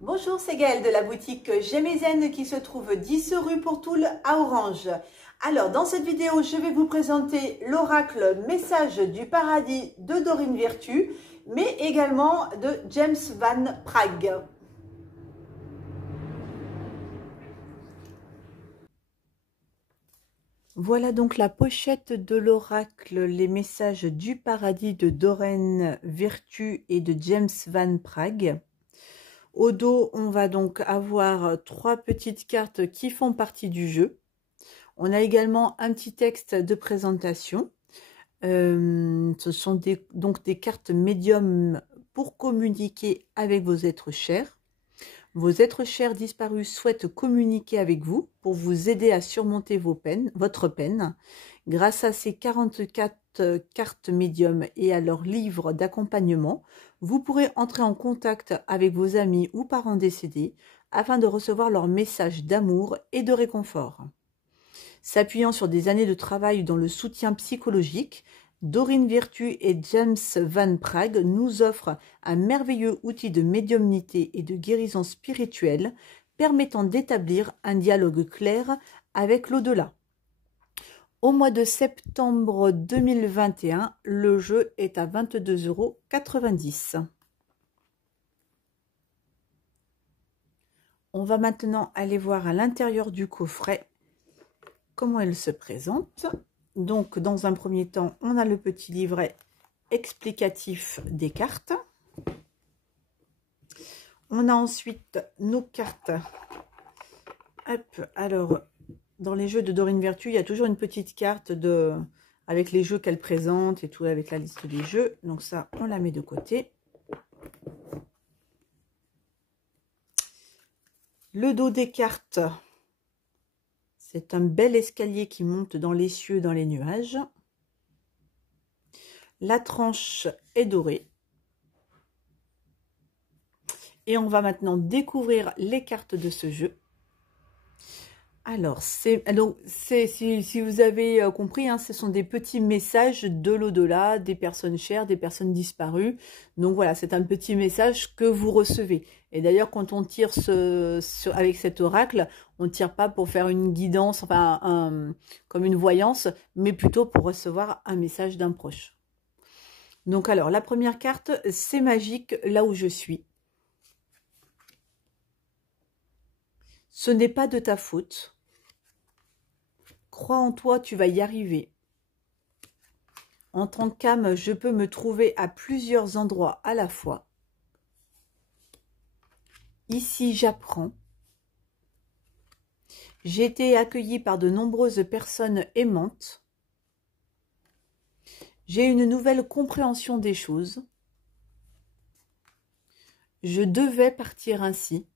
Bonjour, c'est Gaëlle de la boutique Gémézen qui se trouve 10 rue Pourtoul à Orange. Alors, dans cette vidéo, je vais vous présenter l'oracle Message du paradis de Dorine Virtue, mais également de James Van Praagh. Voilà donc la pochette de l'oracle Les Messages du paradis de Dorine Virtue et de James Van Praagh. Au dos, on va donc avoir 3 petites cartes qui font partie du jeu. On a également un petit texte de présentation. Ce sont donc des cartes médium pour communiquer avec vos êtres chers. Vos êtres chers disparus souhaitent communiquer avec vous pour vous aider à surmonter votre peine. Grâce à ces 44 cartes médium et à leur livre d'accompagnement, vous pourrez entrer en contact avec vos amis ou parents décédés afin de recevoir leurs messages d'amour et de réconfort. S'appuyant sur des années de travail dans le soutien psychologique, Dorine Virtue et James Van Praagh nous offrent un merveilleux outil de médiumnité et de guérison spirituelle permettant d'établir un dialogue clair avec l'au-delà. Au mois de septembre 2021, le jeu est à 22,90 €. On va maintenant aller voir à l'intérieur du coffret comment elle se présente. Donc, dans un premier temps, on a le petit livret explicatif des cartes. On a ensuite nos cartes. Hop, alors, dans les jeux de Dorine Virtue, il y a toujours une petite carte avec les jeux qu'elle présente et tout, avec la liste des jeux. Donc ça, on la met de côté. Le dos des cartes. C'est un bel escalier qui monte dans les cieux, dans les nuages. La tranche est dorée. Et on va maintenant découvrir les cartes de ce jeu. Alors, si vous avez compris, hein, ce sont des petits messages de l'au-delà, des personnes chères, des personnes disparues. Donc voilà, c'est un petit message que vous recevez. Et d'ailleurs, quand on tire avec cet oracle, on ne tire pas pour faire une guidance, enfin comme une voyance, mais plutôt pour recevoir un message d'un proche. Donc alors, la première carte, c'est magique là où je suis. Ce n'est pas de ta faute. Crois en toi, tu vas y arriver. En tant qu'âme, je peux me trouver à plusieurs endroits à la fois. Ici, j'apprends. J'ai été accueillie par de nombreuses personnes aimantes. J'ai une nouvelle compréhension des choses. Je devais partir ainsi.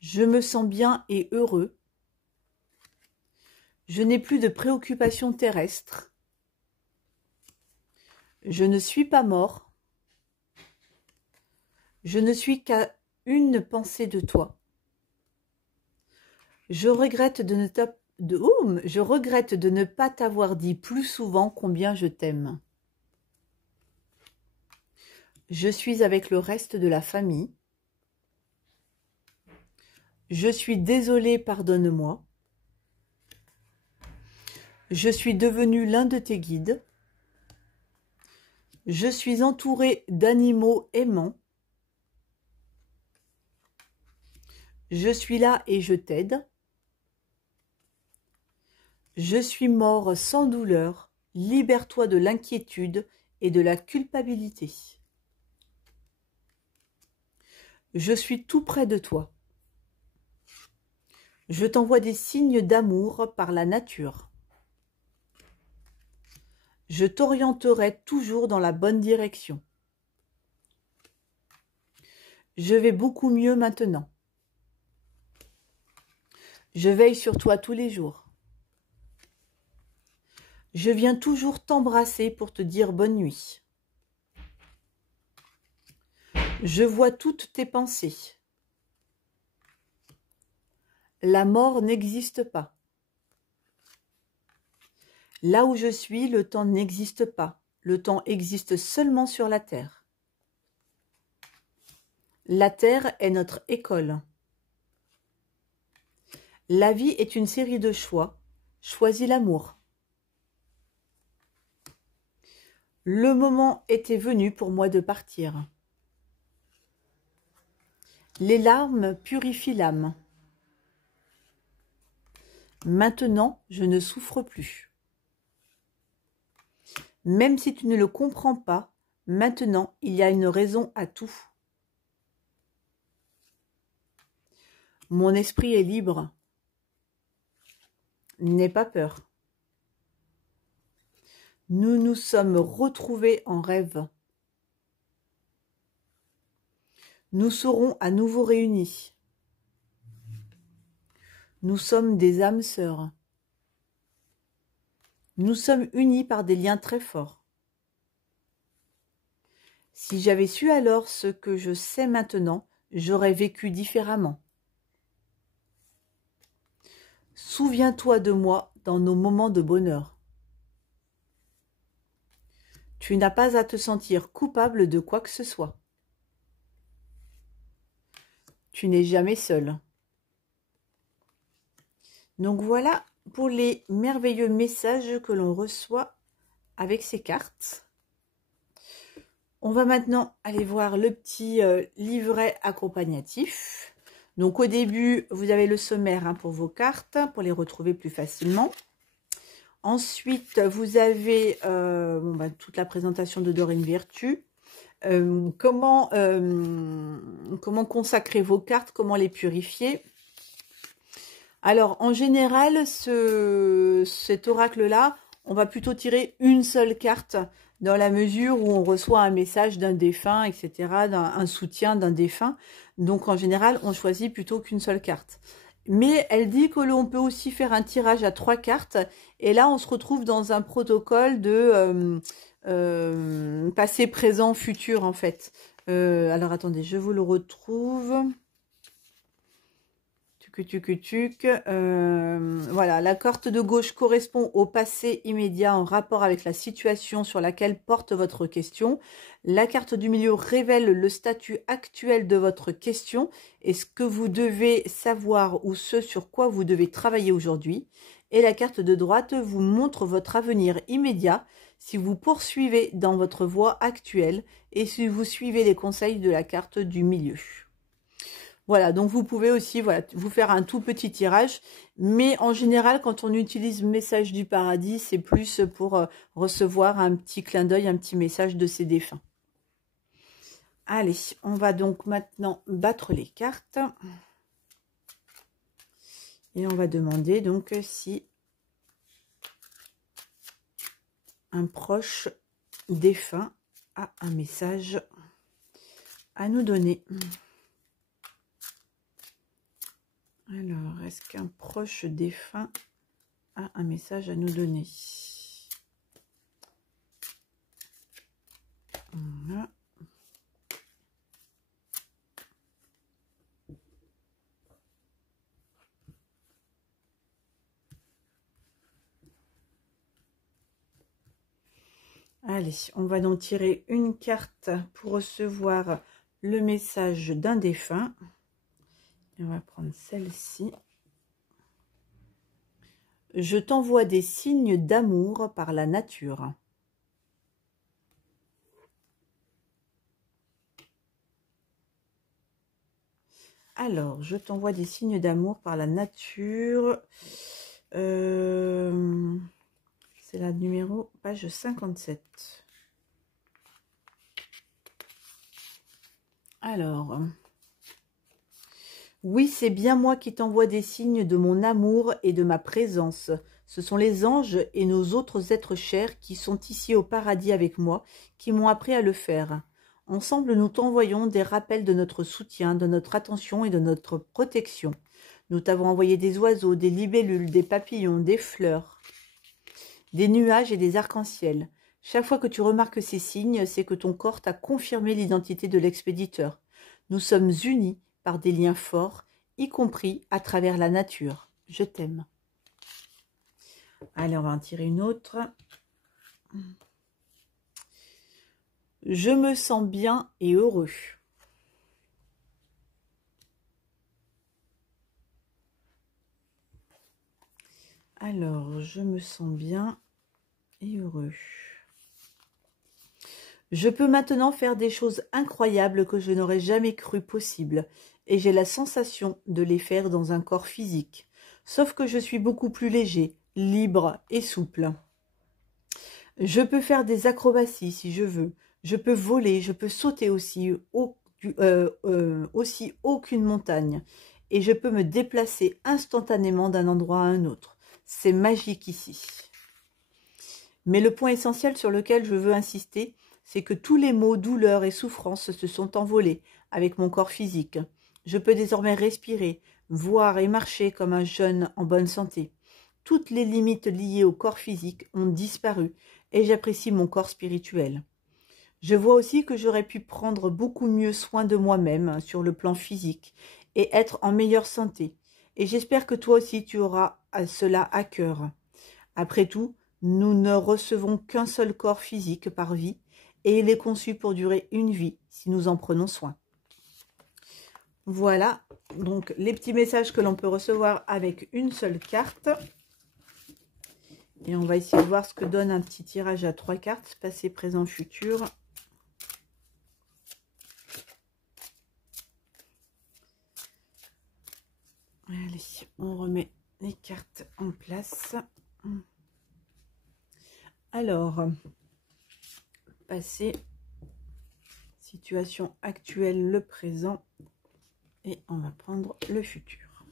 Je me sens bien et heureux. Je n'ai plus de préoccupations terrestres. Je ne suis pas mort. Je ne suis qu'à une pensée de toi. Je regrette de ne pas t'avoir dit plus souvent combien je t'aime. Je suis avec le reste de la famille. Je suis désolée, pardonne-moi. Je suis devenu l'un de tes guides. Je suis entourée d'animaux aimants. Je suis là et je t'aide. Je suis mort sans douleur. Libère-toi de l'inquiétude et de la culpabilité. Je suis tout près de toi. Je t'envoie des signes d'amour par la nature. Je t'orienterai toujours dans la bonne direction. Je vais beaucoup mieux maintenant. Je veille sur toi tous les jours. Je viens toujours t'embrasser pour te dire bonne nuit. Je vois toutes tes pensées. La mort n'existe pas. Là où je suis, le temps n'existe pas. Le temps existe seulement sur la terre. La terre est notre école. La vie est une série de choix. Choisis l'amour. Le moment était venu pour moi de partir. Les larmes purifient l'âme. Maintenant, je ne souffre plus. Même si tu ne le comprends pas, maintenant, il y a une raison à tout. Mon esprit est libre. N'aie pas peur. Nous nous sommes retrouvés en rêve. Nous serons à nouveau réunis. Nous sommes des âmes sœurs. Nous sommes unis par des liens très forts. Si j'avais su alors ce que je sais maintenant, j'aurais vécu différemment. Souviens-toi de moi dans nos moments de bonheur. Tu n'as pas à te sentir coupable de quoi que ce soit. Tu n'es jamais seul. Donc voilà pour les merveilleux messages que l'on reçoit avec ces cartes. On va maintenant aller voir le petit livret accompagnatif. Donc au début, vous avez le sommaire pour vos cartes, pour les retrouver plus facilement. Ensuite, vous avez toute la présentation de Dorine Virtue. Comment consacrer vos cartes, comment les purifier. Alors, en général, cet oracle-là, on va plutôt tirer une seule carte dans la mesure où on reçoit un message d'un défunt, etc., un soutien d'un défunt. Donc, en général, on choisit plutôt qu'une seule carte. Mais elle dit que l'on peut aussi faire un tirage à 3 cartes. Et là, on se retrouve dans un protocole de passé, présent, futur, en fait. Alors, attendez, je vous le retrouve. Voilà, la carte de gauche correspond au passé immédiat en rapport avec la situation sur laquelle porte votre question. La carte du milieu révèle le statut actuel de votre question et ce que vous devez savoir ou ce sur quoi vous devez travailler aujourd'hui. Et la carte de droite vous montre votre avenir immédiat si vous poursuivez dans votre voie actuelle et si vous suivez les conseils de la carte du milieu. Voilà, donc vous pouvez aussi vous faire un tout petit tirage. Mais en général, quand on utilise Message du Paradis, c'est plus pour recevoir un petit clin d'œil, un petit message de ses défunts. Allez, on va donc maintenant battre les cartes. Et on va demander donc si un proche défunt a un message à nous donner. Alors, est-ce qu'un proche défunt a un message à nous donner? Voilà. Allez, on va donc tirer une carte pour recevoir le message d'un défunt. Et on va prendre celle-ci. Je t'envoie des signes d'amour par la nature. Alors, je t'envoie des signes d'amour par la nature. C'est la numéro, page 57. Alors... Oui, c'est bien moi qui t'envoie des signes de mon amour et de ma présence. Ce sont les anges et nos autres êtres chers qui sont ici au paradis avec moi, qui m'ont appris à le faire. Ensemble, nous t'envoyons des rappels de notre soutien, de notre attention et de notre protection. Nous t'avons envoyé des oiseaux, des libellules, des papillons, des fleurs, des nuages et des arcs-en-ciel. Chaque fois que tu remarques ces signes, c'est que ton corps t'a confirmé l'identité de l'expéditeur. Nous sommes unis par des liens forts, y compris à travers la nature. Je t'aime. Allez, on va en tirer une autre. Je me sens bien et heureux. Alors, je me sens bien et heureux. Je peux maintenant faire des choses incroyables que je n'aurais jamais cru possibles, et j'ai la sensation de les faire dans un corps physique. Sauf que je suis beaucoup plus léger, libre et souple. Je peux faire des acrobaties si je veux. Je peux voler, je peux sauter aussi aussi haut qu'une montagne. Et je peux me déplacer instantanément d'un endroit à un autre. C'est magique ici. Mais le point essentiel sur lequel je veux insister, c'est que tous les maux, douleurs et souffrances se sont envolés avec mon corps physique. Je peux désormais respirer, voir et marcher comme un jeune en bonne santé. Toutes les limites liées au corps physique ont disparu et j'apprécie mon corps spirituel. Je vois aussi que j'aurais pu prendre beaucoup mieux soin de moi-même sur le plan physique et être en meilleure santé. Et j'espère que toi aussi tu auras cela à cœur. Après tout, nous ne recevons qu'un seul corps physique par vie et il est conçu pour durer une vie si nous en prenons soin. Voilà, donc les petits messages que l'on peut recevoir avec une seule carte. Et on va essayer de voir ce que donne un petit tirage à 3 cartes, passé, présent, futur. Allez, on remet les cartes en place. Alors, passé, situation actuelle, le présent. Et on va prendre le futur.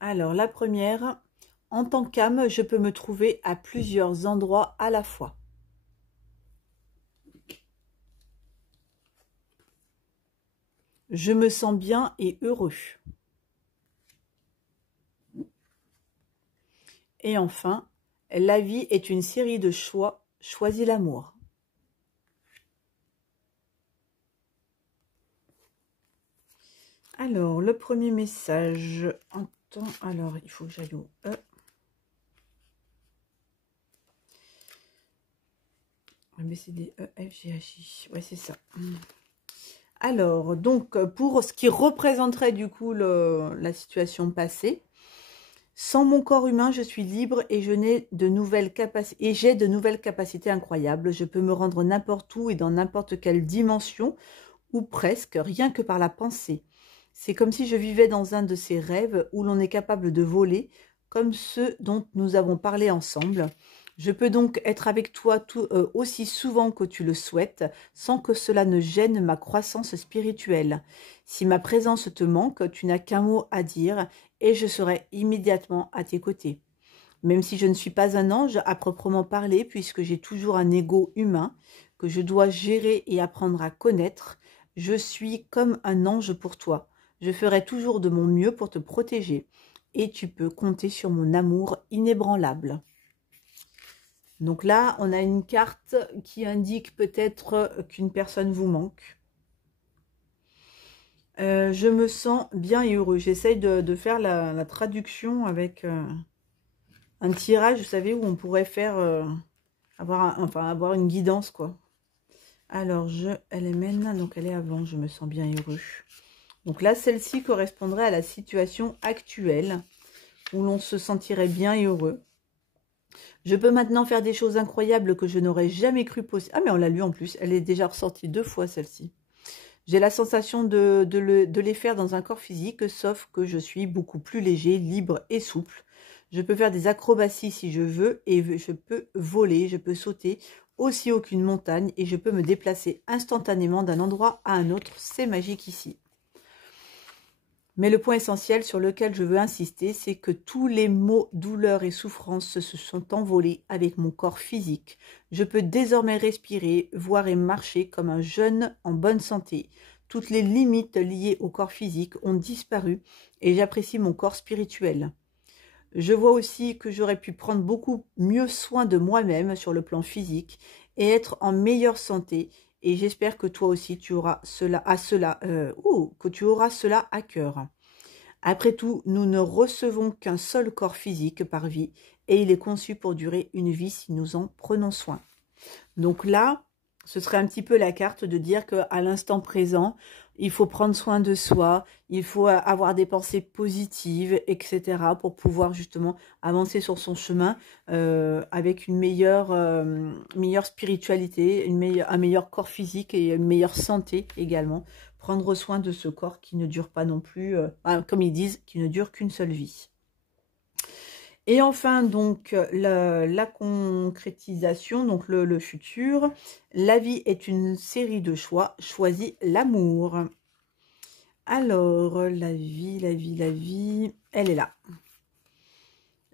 Alors, la première, en tant qu'âme, je peux me trouver à plusieurs endroits à la fois. Je me sens bien et heureux. Et enfin, la vie est une série de choix, choisis l'amour. Alors, le premier message, alors il faut que j'aille au E. B, C, D, E, F, G, H, I. Ouais, c'est ça. Alors, donc, pour ce qui représenterait du coup la situation passée, sans mon corps humain, je suis libre et j'ai de nouvelles capacités incroyables. Je peux me rendre n'importe où et dans n'importe quelle dimension, ou presque, rien que par la pensée. C'est comme si je vivais dans un de ces rêves où l'on est capable de voler, comme ceux dont nous avons parlé ensemble. Je peux donc être avec toi aussi souvent que tu le souhaites, sans que cela ne gêne ma croissance spirituelle. Si ma présence te manque, tu n'as qu'un mot à dire et je serai immédiatement à tes côtés. Même si je ne suis pas un ange à proprement parler, puisque j'ai toujours un ego humain que je dois gérer et apprendre à connaître, je suis comme un ange pour toi. Je ferai toujours de mon mieux pour te protéger et tu peux compter sur mon amour inébranlable. Donc là, on a une carte qui indique peut-être qu'une personne vous manque. Je me sens bien et heureux. J'essaye de faire la traduction avec un tirage, vous savez, où on pourrait faire avoir une guidance, quoi. Alors, elle est maintenant, donc elle est avant, je me sens bien heureux. Donc là, celle-ci correspondrait à la situation actuelle où l'on se sentirait bien et heureux. Je peux maintenant faire des choses incroyables que je n'aurais jamais cru possible. Ah, mais on l'a lu en plus. Elle est déjà ressortie 2 fois, celle-ci. J'ai la sensation de les faire dans un corps physique, sauf que je suis beaucoup plus léger, libre et souple. Je peux faire des acrobaties si je veux, et je peux voler, je peux sauter aussi haut qu'une montagne, et je peux me déplacer instantanément d'un endroit à un autre. C'est magique ici. Mais le point essentiel sur lequel je veux insister, c'est que tous les maux, douleurs et souffrances se sont envolés avec mon corps physique. Je peux désormais respirer, voir et marcher comme un jeune en bonne santé. Toutes les limites liées au corps physique ont disparu et j'apprécie mon corps spirituel. Je vois aussi que j'aurais pu prendre beaucoup mieux soin de moi-même sur le plan physique et être en meilleure santé. Et j'espère que toi aussi tu auras cela à cœur. Après tout, nous ne recevons qu'un seul corps physique par vie et il est conçu pour durer une vie si nous en prenons soin. Donc là, ce serait un petit peu la carte de dire qu'à l'instant présent, il faut prendre soin de soi, il faut avoir des pensées positives, etc. pour pouvoir justement avancer sur son chemin avec une meilleure spiritualité, un meilleur corps physique et une meilleure santé également. Prendre soin de ce corps qui ne dure pas non plus, comme ils disent, qui ne dure qu'une seule vie. Et enfin, donc, la concrétisation, donc le futur. La vie est une série de choix. Choisis l'amour. Alors, la vie, elle est là.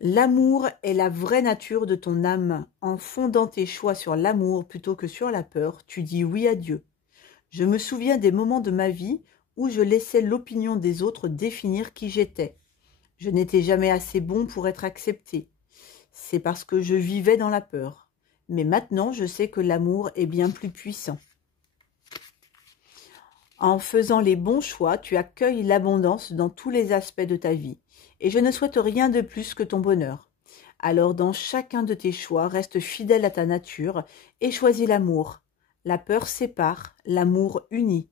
L'amour est la vraie nature de ton âme. En fondant tes choix sur l'amour plutôt que sur la peur, tu dis oui à Dieu. Je me souviens des moments de ma vie où je laissais l'opinion des autres définir qui j'étais. Je n'étais jamais assez bon pour être accepté. C'est parce que je vivais dans la peur. Mais maintenant, je sais que l'amour est bien plus puissant. En faisant les bons choix, tu accueilles l'abondance dans tous les aspects de ta vie. Et je ne souhaite rien de plus que ton bonheur. Alors, dans chacun de tes choix, reste fidèle à ta nature et choisis l'amour. La peur sépare, l'amour unit.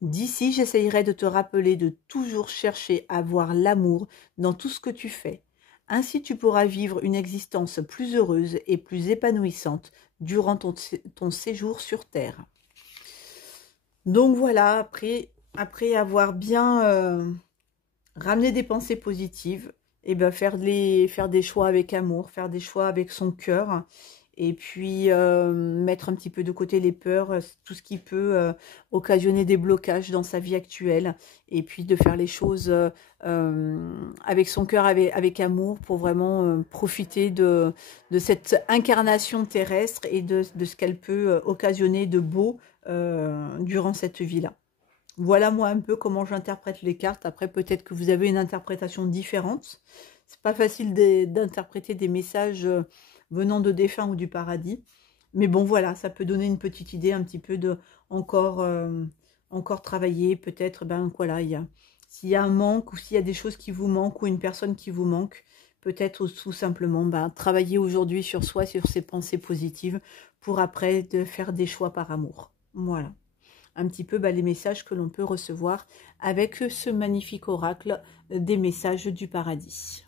D'ici, j'essayerai de te rappeler de toujours chercher à voir l'amour dans tout ce que tu fais. Ainsi, tu pourras vivre une existence plus heureuse et plus épanouissante durant ton séjour sur Terre. Donc voilà, après avoir bien ramené des pensées positives, et ben faire des choix avec amour, faire des choix avec son cœur. Et puis mettre un petit peu de côté les peurs, tout ce qui peut occasionner des blocages dans sa vie actuelle. Et puis de faire les choses avec son cœur, avec amour, pour vraiment profiter de cette incarnation terrestre et de ce qu'elle peut occasionner de beau durant cette vie-là. Voilà moi un peu comment j'interprète les cartes. Après, peut-être que vous avez une interprétation différente. C'est pas facile d'interpréter des messages venant de défunts ou du paradis. Mais bon, voilà, ça peut donner une petite idée un petit peu de encore travailler. Peut-être, ben voilà, s'il y a un manque ou s'il y a des choses qui vous manquent ou une personne qui vous manque, peut-être tout simplement travailler aujourd'hui sur soi, sur ses pensées positives pour après de faire des choix par amour. Voilà. Un petit peu les messages que l'on peut recevoir avec ce magnifique oracle des messages du paradis.